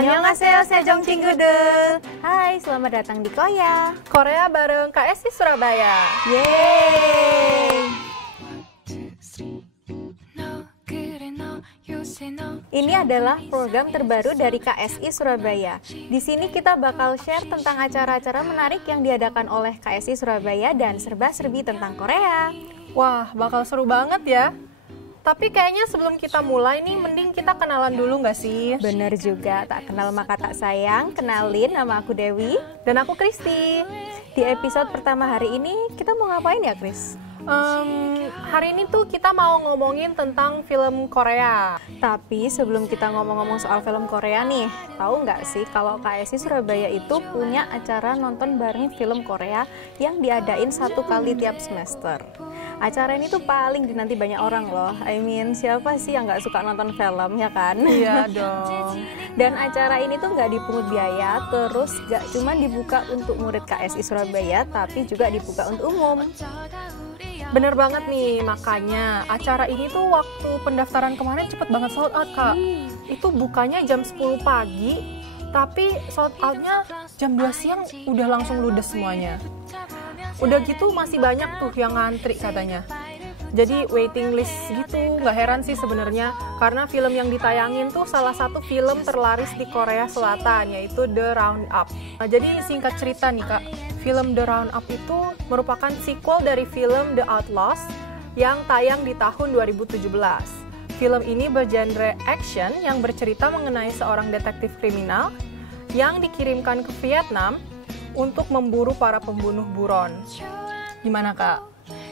Annyeonghaseyo, Sejong Chinggudul. Hai, selamat datang di Koya Korea bareng KSI Surabaya. Yeay! Ini adalah program terbaru dari KSI Surabaya. Di sini kita bakal share tentang acara-acara menarik yang diadakan oleh KSI Surabaya dan serba-serbi tentang Korea. Wah, bakal seru banget ya. Tapi kayaknya sebelum kita mulai nih, mending kita kenalan dulu nggak sih? Bener juga, tak kenal maka tak sayang. Kenalin, nama aku Dewi. Dan aku Kristi. Di episode pertama hari ini, kita mau ngapain ya, Kris? Hari ini tuh kita mau ngomongin tentang film Korea. Tapi sebelum kita ngomong-ngomong soal film Korea nih, tahu nggak sih kalau KSI Surabaya itu punya acara nonton bareng film Korea yang diadain 1 kali tiap semester. Acara ini tuh paling dinanti banyak orang loh. Siapa sih yang nggak suka nonton film, ya kan? Iya dong. Dan acara ini tuh nggak dipungut biaya, terus nggak cuma dibuka untuk murid KSI Surabaya, tapi juga dibuka untuk umum. Bener banget nih, makanya acara ini tuh waktu pendaftaran kemarin cepet banget sold out, Kak. Itu bukanya jam 10 pagi, tapi sold outnya jam 2 siang udah langsung ludes semuanya. Udah gitu masih banyak tuh yang ngantri katanya. Jadi waiting list gitu, nggak heran sih sebenarnya, karena film yang ditayangin tuh salah satu film terlaris di Korea Selatan, yaitu The Roundup. Nah, jadi singkat cerita nih Kak, film The Roundup itu merupakan sequel dari film The Outlaws yang tayang di tahun 2017. Film ini bergenre action yang bercerita mengenai seorang detektif kriminal yang dikirimkan ke Vietnam untuk memburu para pembunuh buron. Gimana Kak?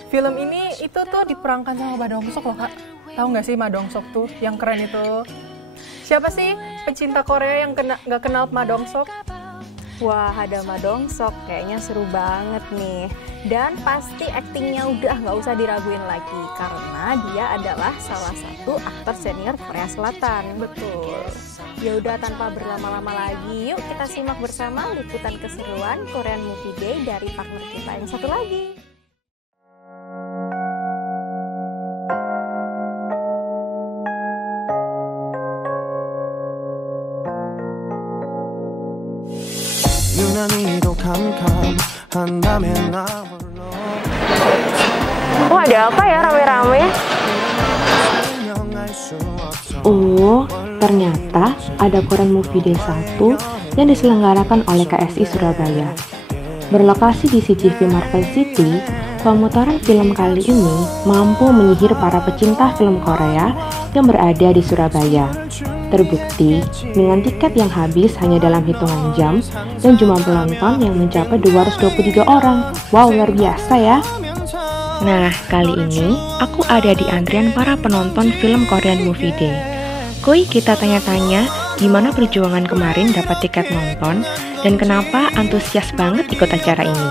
Film ini itu tuh diperankan sama Ma Dong-seok loh Kak. Tahu nggak sih Ma Dong-seok tuh yang keren itu? Siapa sih pecinta Korea yang nggak kenal Ma Dong-seok? Wah, ada Ma Dong-seok, kayaknya seru banget nih. Dan pasti aktingnya udah nggak usah diraguin lagi, karena dia adalah salah satu aktor senior Korea Selatan. Betul. Ya udah, tanpa berlama-lama lagi, yuk kita simak bersama liputan keseruan Korean Movie Day dari partner kita yang satu lagi. Oh, ada apa ya rame-rame? Oh, ternyata ada Korean Movie Day 1 yang diselenggarakan oleh KSI Surabaya. Berlokasi di CGV Marvel City, pemutaran film kali ini mampu menyihir para pecinta film Korea yang berada di Surabaya. Terbukti dengan tiket yang habis hanya dalam hitungan jam dan jumlah penonton yang mencapai 223 orang. Wow, luar biasa ya. Nah, kali ini aku ada di antrian para penonton film Korean Movie Day. Koi kita tanya-tanya gimana perjuangan kemarin dapat tiket nonton dan kenapa antusias banget ikut acara ini.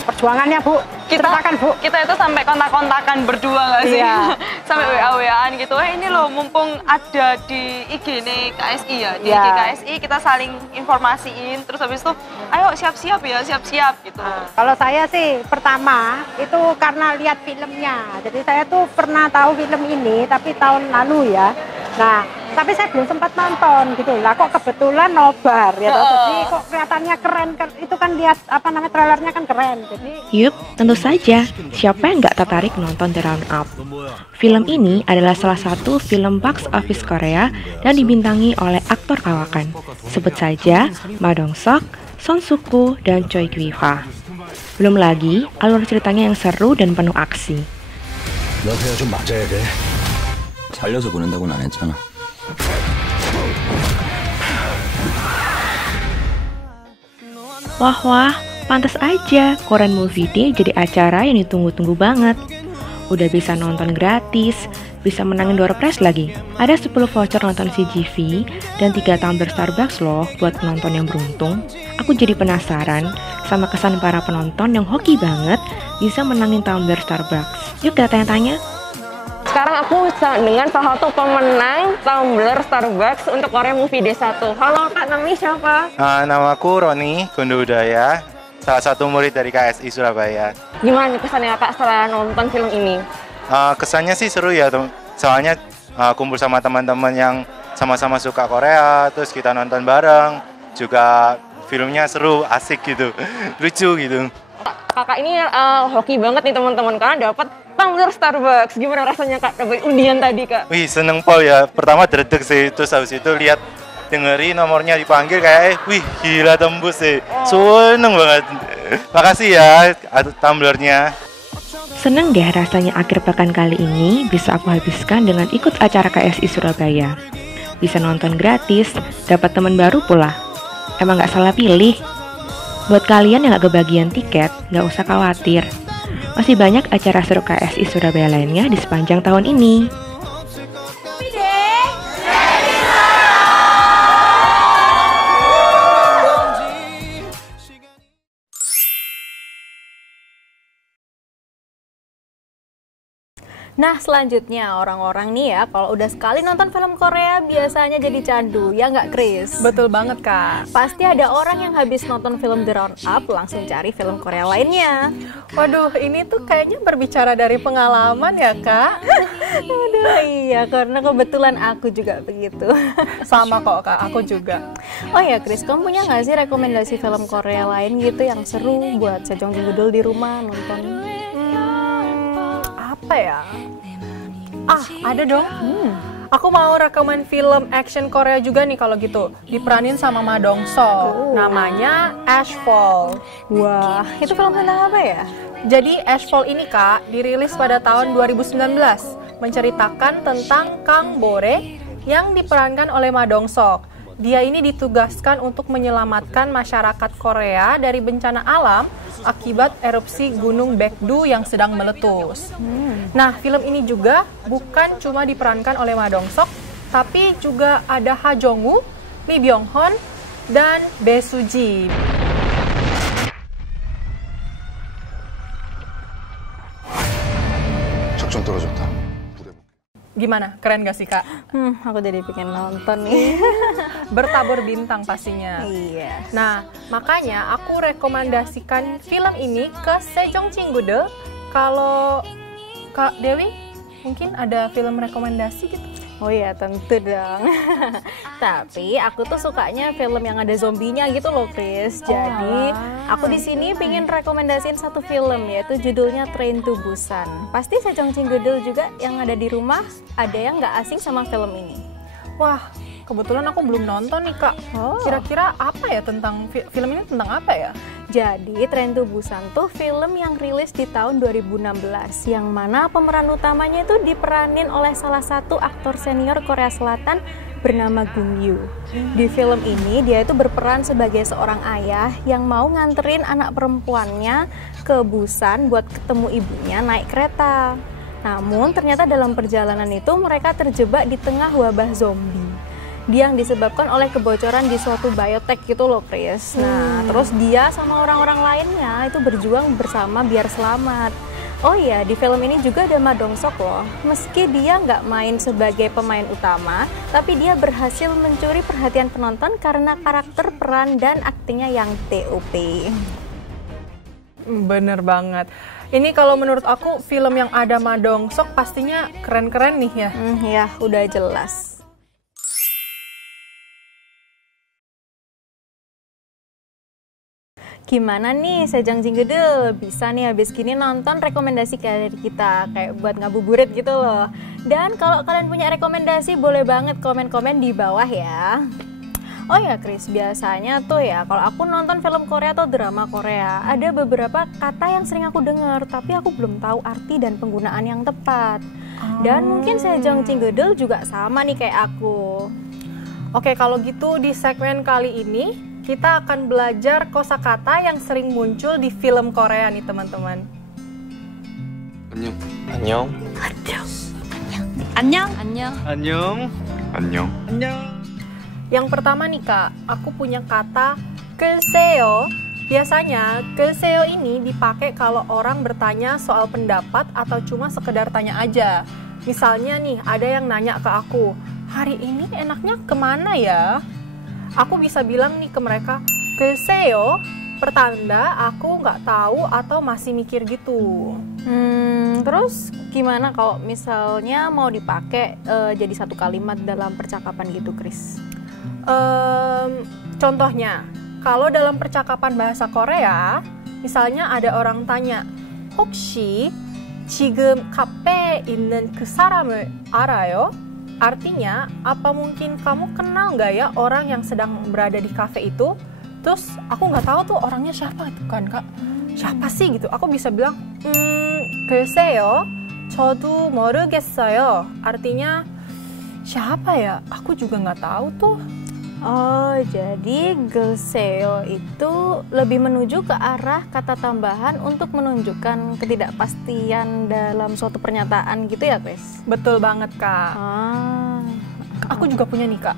Perjuangannya Bu, kita itu sampai kontak-kontakan berdua nggak sih? Iya. Sampai WA-WAan gitu. Ini loh mumpung ada di IG nih KSI ya, di IG KSI kita saling informasiin. Terus habis itu, ayo siap-siap ya, siap-siap gitu. Kalau saya sih pertama itu karena lihat filmnya. Jadi saya tuh pernah tahu film ini tapi tahun lalu ya. Nah, tapi saya belum sempat nonton gitu lah, kok kebetulan nobar ya. Jadi kok kelihatannya keren, itu kan lihat trailernya kan keren. Jadi Yup, tentu saja. Siapa yang nggak tertarik nonton The Roundup? Film ini adalah salah satu film box office Korea dan dibintangi oleh aktor kawakan. Sebut saja Ma Dong-seok, Son Soo-koo, dan Choi Kwi-fa. Belum lagi alur ceritanya yang seru dan penuh aksi. 너 그냥 좀 맞아야 돼. 살려서 보낸다고는 안 했잖아. Wah, pantas aja Korean Movie Day jadi acara yang ditunggu-tunggu banget. Udah bisa nonton gratis, bisa menangin door prize lagi. Ada 10 voucher nonton CGV dan 3 tumbler Starbucks loh buat penonton yang beruntung. Aku jadi penasaran sama kesan para penonton yang hoki banget bisa menangin tumbler Starbucks. Yuk kita tanya-tanya. Sekarang aku dengan salah satu pemenang tumbler Starbucks untuk Korean Movie Day 1. Halo Kak, namanya siapa? Nama aku Roni Gundudaya, salah satu murid dari KSI Surabaya. Gimana nih kesannya Kak setelah nonton film ini? Kesannya sih seru ya, soalnya kumpul sama teman-teman yang sama-sama suka Korea, terus kita nonton bareng, juga filmnya seru, asik gitu, lucu gitu. Kakak ini hoki banget nih teman-teman, karena dapat tumbler Starbucks. Gimana rasanya Kak, dapat undian tadi Kak? Wih, seneng Pol ya. Pertama dredeg sih, terus habis itu lihat dengerin nomornya dipanggil kayak wih gila tembus sih. Seneng banget. Makasih ya tumblernya. Seneng deh rasanya akhir pekan kali ini bisa aku habiskan dengan ikut acara KSI Surabaya. Bisa nonton gratis, dapat teman baru pula. Emang gak salah pilih. Buat kalian yang gak kebagian tiket, gak usah khawatir. Masih banyak acara seru KSI Surabaya lainnya di sepanjang tahun ini. Nah, selanjutnya orang-orang nih ya, kalau udah sekali nonton film Korea biasanya jadi candu, ya nggak Chris? Betul banget Kak. Pasti ada orang yang habis nonton film The Roundup langsung cari film Korea lainnya. Waduh, ini tuh kayaknya berbicara dari pengalaman ya Kak. Aduh iya, karena kebetulan aku juga begitu. Sama kok Kak, aku juga. Oh ya Chris, kamu punya nggak sih rekomendasi film Korea lain gitu yang seru buat Sejong Jinggudul di rumah nonton? Apa ya? Ada dong. Aku mau rekomen film action Korea juga nih kalau gitu. Diperanin sama Ma Dong Seok. Namanya Ashfall. Wah, itu film tentang apa ya? Jadi Ashfall ini Kak, dirilis pada tahun 2019. Menceritakan tentang Kang Bore yang diperankan oleh Ma Dong Seok. Dia ini ditugaskan untuk menyelamatkan masyarakat Korea dari bencana alam akibat erupsi Gunung Baekdu yang sedang meletus. Nah, film ini juga bukan cuma diperankan oleh Ma Dong Seok, tapi juga ada Ha Jong Woo, Lee Byung Hun, dan Bae Su Ji. 작전 떨어졌다. Gimana? Keren gak sih Kak? Aku jadi pengen nonton nih. Bertabur bintang pastinya. Iya. Nah, makanya aku rekomendasikan film ini ke Sejong Jinggudul. Kalau Kak Dewi mungkin ada film rekomendasi gitu? Oh iya, tentu dong. Tapi aku tuh sukanya film yang ada zombinya gitu loh, Chris. Jadi aku di sini pengen rekomendasiin satu film, yaitu judulnya Train to Busan. Pasti Sejong Jinggudul juga yang ada di rumah ada yang nggak asing sama film ini. Wah, kebetulan aku belum nonton nih Kak. Kira-kira apa ya tentang film ini tentang apa ya? Jadi Train to Busan tuh film yang rilis di tahun 2016, yang mana pemeran utamanya itu diperanin oleh salah satu aktor senior Korea Selatan bernama Gung Yoo. Di film ini dia itu berperan sebagai seorang ayah yang mau nganterin anak perempuannya ke Busan buat ketemu ibunya naik kereta. Namun ternyata dalam perjalanan itu mereka terjebak di tengah wabah zombie yang disebabkan oleh kebocoran di suatu biotek gitu loh, Chris. Nah, terus dia sama orang-orang lainnya itu berjuang bersama biar selamat. Oh iya, di film ini juga ada Ma Dong Seok loh. Meski dia nggak main sebagai pemain utama, tapi dia berhasil mencuri perhatian penonton karena karakter, peran, dan aktingnya yang TOP. Bener banget. Ini kalau menurut aku film yang ada Ma Dong Seok pastinya keren-keren nih ya. Ya, udah jelas. Gimana nih Sejong Jinggudul? Bisa nih habis gini nonton rekomendasi dari kita, kayak buat ngabuburit gitu loh. Dan kalau kalian punya rekomendasi boleh banget komen-komen di bawah ya. Oh ya Chris, biasanya tuh ya kalau aku nonton film Korea atau drama Korea, ada beberapa kata yang sering aku dengar tapi aku belum tahu arti dan penggunaan yang tepat. Dan mungkin Sejong Jinggudul juga sama nih kayak aku. Oke, kalau gitu di segmen kali ini kita akan belajar kosakata yang sering muncul di film Korea nih teman-teman. 안녕. Yang pertama nih Kak, aku punya kata 글쎄요. Biasanya 글쎄요 ini dipakai kalau orang bertanya soal pendapat atau cuma sekedar tanya aja. Misalnya nih, ada yang nanya ke aku, hari ini enaknya kemana ya? Aku bisa bilang nih ke mereka, 글쎄요, pertanda aku nggak tahu atau masih mikir gitu. Terus gimana kalau misalnya mau dipakai jadi satu kalimat dalam percakapan gitu, Chris? Contohnya, kalau dalam percakapan bahasa Korea, misalnya ada orang tanya, 혹시 지금 카페에 있는 그 사람을 알아요? Artinya, apa mungkin kamu kenal nggak ya orang yang sedang berada di kafe itu? Terus aku nggak tahu tuh orangnya siapa itu kan, Kak. Siapa sih gitu? Aku bisa bilang, 글쎄요, 저도 모르겠어요. Artinya, siapa ya? Aku juga nggak tahu tuh. Oh, jadi 글쎄요 itu lebih menuju ke arah kata tambahan untuk menunjukkan ketidakpastian dalam suatu pernyataan gitu ya, Chris? Betul banget, Kak. Aku juga punya nih, Kak.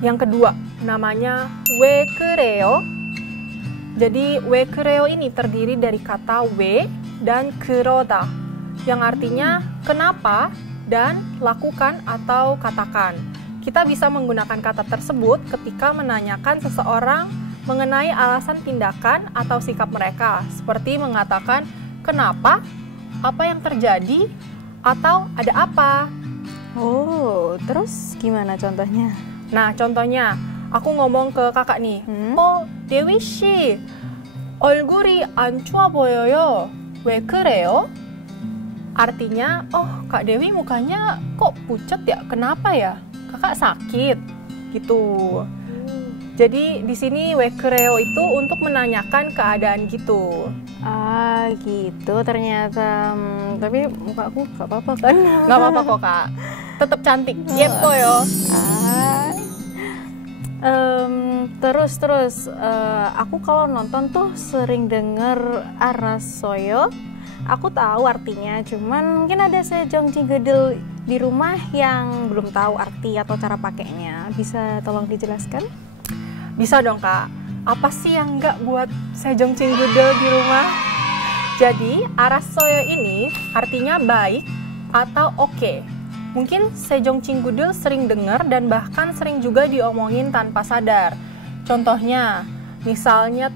Yang kedua, namanya 왜 그래요? Jadi 왜 그래요 ini terdiri dari kata 왜 dan 그러다, yang artinya kenapa dan lakukan atau katakan. Kita bisa menggunakan kata tersebut ketika menanyakan seseorang mengenai alasan tindakan atau sikap mereka, seperti mengatakan kenapa, apa yang terjadi, atau ada apa. Oh, terus gimana contohnya? Nah, contohnya, aku ngomong ke kakak nih, Oh, Dewi 씨, 얼굴이 안 좋아 보여요. 왜 그래요? Artinya, oh Kak Dewi mukanya kok pucat ya? Kenapa ya? Kakak sakit, gitu. Jadi di sini 왜 그래요 itu untuk menanyakan keadaan gitu. Ah, gitu ternyata. Tapi muka aku gak apa-apa kan? Gak apa-apa kok, Kak. Tetap cantik. 예뻐요. Terus aku kalau nonton tuh sering denger 알았어요. Aku tahu artinya, cuman mungkin ada sejong cingedel di rumah yang belum tahu arti atau cara pakainya. Bisa tolong dijelaskan? Bisa dong, Kak. Apa sih yang nggak buat sejong cingedel di rumah? Jadi, 알았어요 ini artinya baik atau oke. Mungkin sejong cingedel sering dengar dan bahkan sering juga diomongin tanpa sadar. Contohnya, misalnya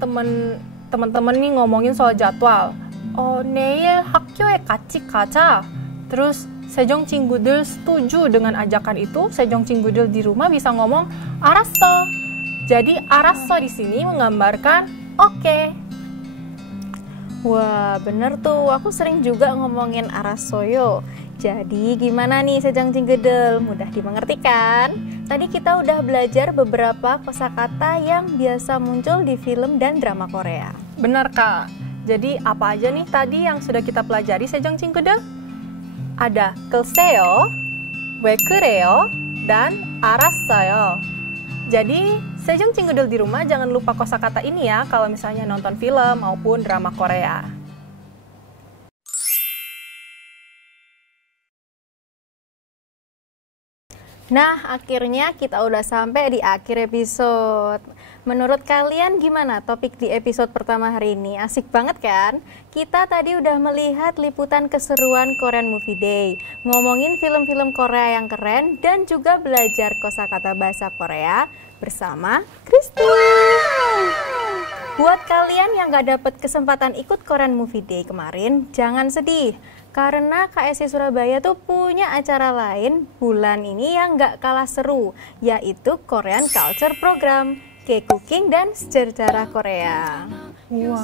teman-teman nih ngomongin soal jadwal. 내일 학교에 같이 가자. Terus sejong 친구들 setuju dengan ajakan itu, sejong 친구들 di rumah bisa ngomong 알았어. Jadi 알았어 di sini menggambarkan oke. Wah, bener tuh. Aku sering juga ngomongin 알았어요. Jadi gimana nih sejong cingedel? Mudah dimengerti kan? Tadi kita udah belajar beberapa kosakata yang biasa muncul di film dan drama Korea. Benar, Kak. Jadi apa aja nih tadi yang sudah kita pelajari sejong cingedel? Ada 글쎄요, 왜 그래요, dan 알았어요. Jadi sejong cingedel di rumah jangan lupa kosakata ini ya kalau misalnya nonton film maupun drama Korea. Nah, akhirnya kita udah sampai di akhir episode. Menurut kalian gimana topik di episode pertama hari ini? Asik banget kan? Kita tadi udah melihat liputan keseruan Korean Movie Day, ngomongin film-film Korea yang keren, dan juga belajar kosakata bahasa Korea bersama Kristi. Buat kalian yang gak dapet kesempatan ikut Korean Movie Day kemarin, jangan sedih. Karena KSI Surabaya tuh punya acara lain bulan ini yang gak kalah seru, yaitu Korean Culture Program, K-Cooking dan Sejarah Korea. Wow.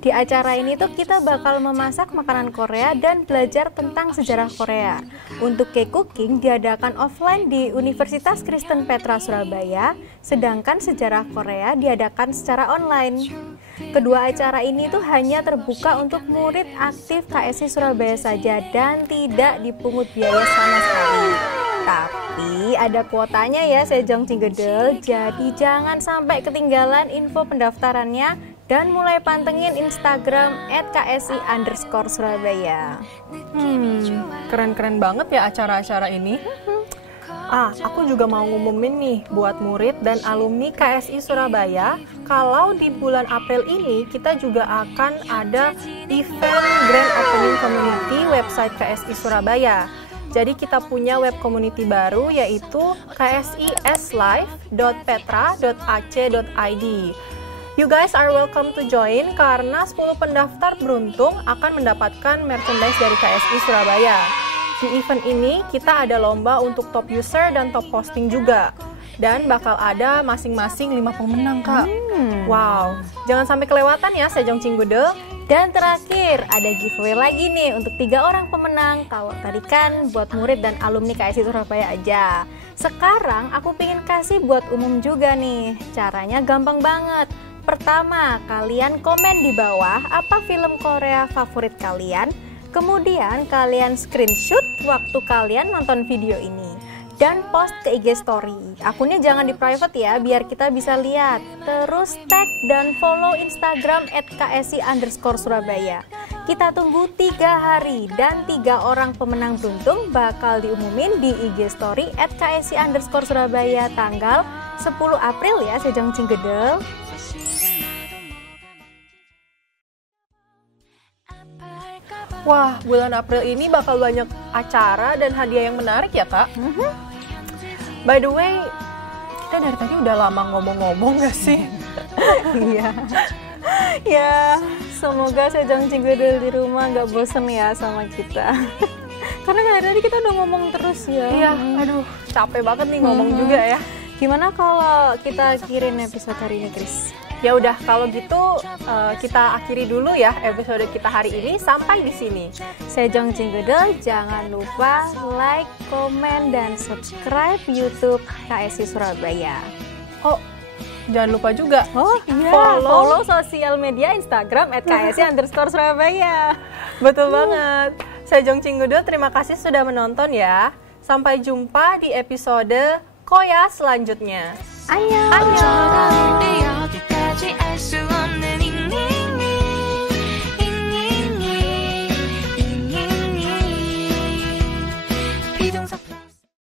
Di acara ini tuh kita bakal memasak makanan Korea dan belajar tentang sejarah Korea. Untuk K-Cooking diadakan offline di Universitas Kristen Petra Surabaya, sedangkan sejarah Korea diadakan secara online. Kedua acara ini tuh hanya terbuka untuk murid aktif KSI Surabaya saja dan tidak dipungut biaya sama sekali. Tapi ada kuotanya ya sejong cingedel, jadi jangan sampai ketinggalan info pendaftarannya dan mulai pantengin Instagram @ksi_Surabaya. Keren-keren banget ya acara-acara ini. Aku juga mau ngumumin nih buat murid dan alumni KSI Surabaya, kalau di bulan April ini kita juga akan ada event Grand Opening Community website KSI Surabaya. Jadi kita punya web community baru yaitu ksis.live.petra.ac.id. You guys are welcome to join karena 10 pendaftar beruntung akan mendapatkan merchandise dari KSI Surabaya. Di event ini kita ada lomba untuk top user dan top posting juga. Dan bakal ada masing-masing 5 pemenang, Kak. Wow, jangan sampai kelewatan ya Sejong Cinggude. Dan terakhir, ada giveaway lagi nih untuk 3 orang pemenang. Kalau tadi kan buat murid dan alumni KSI Surabaya aja. Sekarang aku pengen kasih buat umum juga nih. Caranya gampang banget. Pertama, kalian komen di bawah apa film Korea favorit kalian. Kemudian kalian screenshot waktu kalian nonton video ini. Dan post ke IG story. Akunnya jangan di private ya, biar kita bisa lihat. Terus tag dan follow Instagram @KSI_Surabaya. Kita tunggu 3 hari dan 3 orang pemenang beruntung bakal diumumin di IG story @KSI_Surabaya tanggal 10 April ya, Sejong Cinggedel. Wah, bulan April ini bakal banyak acara dan hadiah yang menarik ya, Kak? By the way, kita dari tadi udah lama ngomong-ngomong gak sih? Iya. Ya, semoga Sejong Cinggedel di rumah gak bosen ya sama kita. Karena dari tadi kita udah ngomong terus ya. Iya, aduh, capek banget nih ngomong juga ya. Gimana kalau kita akhirin episode hari ini, Chris? Ya udah, kalau gitu kita akhiri dulu ya episode kita hari ini sampai di sini. Sejong Cinggedel, jangan lupa like, komen, dan subscribe YouTube KSI Surabaya. Oh, jangan lupa juga. Oh iya, follow sosial media Instagram @KSI_Surabaya. Betul banget. Sejong Cinggedel, terima kasih sudah menonton ya. Sampai jumpa di episode Koya selanjutnya. Annyeong. 비동사